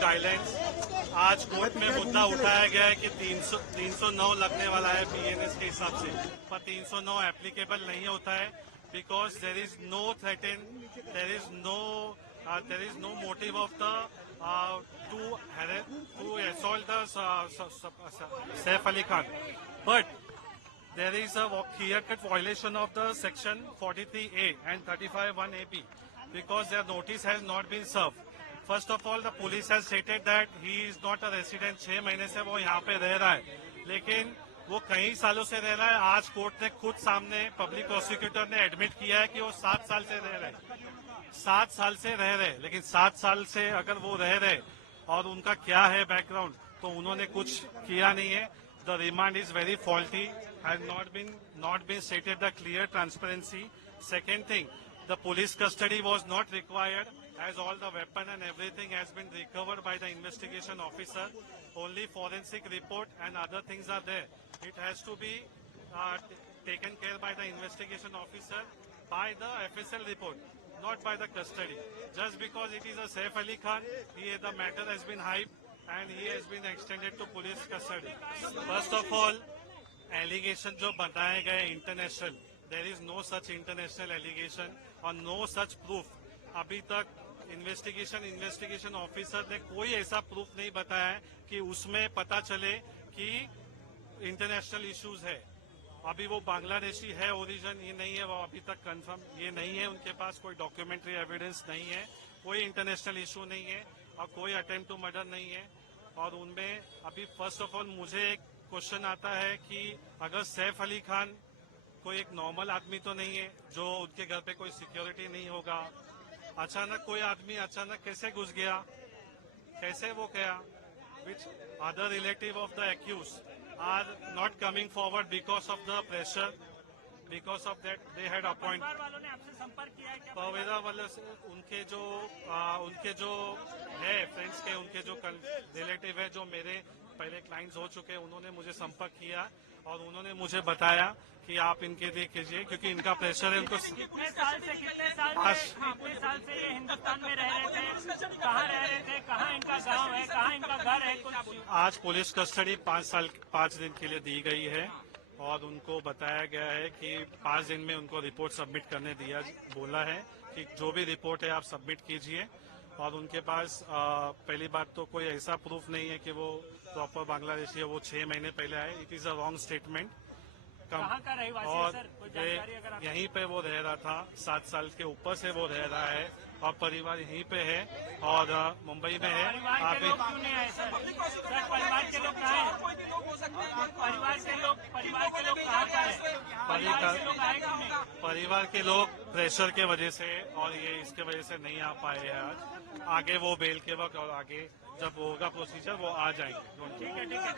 Guidelines. आज court में मुद्दा उठाया गया है कि 309 लगने वाला है बीएनएस के हिसाब से, पर 309 एप्लीकेबल नहीं होता है because there is no threaten, there is no motive of the to assault the Saif Ali Khan, but there is a clear-cut violation of the section 43A and 35(1)(ab because their notice has not been served. First of all, the police has stated that he is not a resident. 6 महीने से वो यहाँ पे रह रहा है, लेकिन वो कई सालों से रह रहा है। आज कोर्ट ने खुद सामने पब्लिक प्रोसिक्यूटर ने एडमिट किया है कि वो 7 साल से रह रहे, 7 साल से रह रहे, लेकिन 7 साल से अगर वो रह रहे और उनका क्या है बैकग्राउंड, तो उन्होंने कुछ किया नहीं है। The remand is very faulty, has not been stated the clear transparency. Second thing, the police custody was not required as all the weapon and everything has been recovered by the investigation officer. Only forensic report and other things are there. It has to be taken care by the investigation officer by the FSL report, not by the custody. Just because it is a Saif Ali Khan, the matter has been hyped and he has been extended to police custody. First of all, allegation जो बताए गए international, there is no such international allegation और no such proof. अभी तक investigation officer ने कोई ऐसा proof नहीं बताया है कि उसमें पता चले कि इंटरनेशनल इश्यूज है। अभी वो बांग्लादेशी है ओरिजिन, ये नहीं है, वो अभी तक कंफर्म ये नहीं है, उनके पास कोई डॉक्यूमेंट्री एविडेंस नहीं है, कोई इंटरनेशनल इशू नहीं है और कोई अटेम्प्ट टू मर्डर नहीं है। और उनमें अभी फर्स्ट ऑफ ऑल मुझे एक क्वेश्चन आता है कि अगर सैफ अली खान कोई एक नॉर्मल आदमी तो नहीं है जो उनके घर पे कोई सिक्योरिटी नहीं होगा, अचानक कोई आदमी अचानक कैसे घुस गया, कैसे वो गया? Which other relative of the accuse are not coming forward because of the pressure, because of that they had appoint. वालों ने आपसे संपर्क किया है क्या? पवेरा वाले से उनके जो है फ्रेंड्स के, उनके जो रिलेटिव है जो मेरे पहले क्लाइंट्स हो चुके हैं, उन्होंने मुझे संपर्क किया और उन्होंने मुझे बताया कि आप इनके लिए कीजिए क्योंकि इनका प्रेशर है। उनको कितने साल से ये हिंदुस्तान में रह रहे थे, कहाँ रह रहे थे, कहाँ इनका गांव है, कहाँ इनका घर है? कुछ आज पुलिस कस्टडी 5 दिन के लिए दी गई है और उनको बताया गया है कि 5 दिन में उनको रिपोर्ट सबमिट करने बोला है कि जो भी रिपोर्ट है आप सबमिट कीजिए। और उनके पास पहली बात तो कोई ऐसा प्रूफ नहीं है कि वो प्रॉपर बांग्लादेशी है, वो 6 महीने पहले आए। It is a wrong statement. कहाँ का रहवासी है सर? कोई जानकारी अगर आप... यहीं पे वो रह रहा था, 7 साल के ऊपर से वो रह रहा है और परिवार यहीं पे है और मुंबई में है। परिवार के लोग क्यों नहीं आए सर? परिवार के लोग कहाँ हैं? परिवार के लोग कहाँ पर हैं? परिवार के लोग प्रेशर के वजह से और ये इसके वजह से नहीं आ पाए हैं आज। आगे वो बेल के वक्त और आगे जब होगा प्रोसीजर वो आ जाएंगे। ठीक है।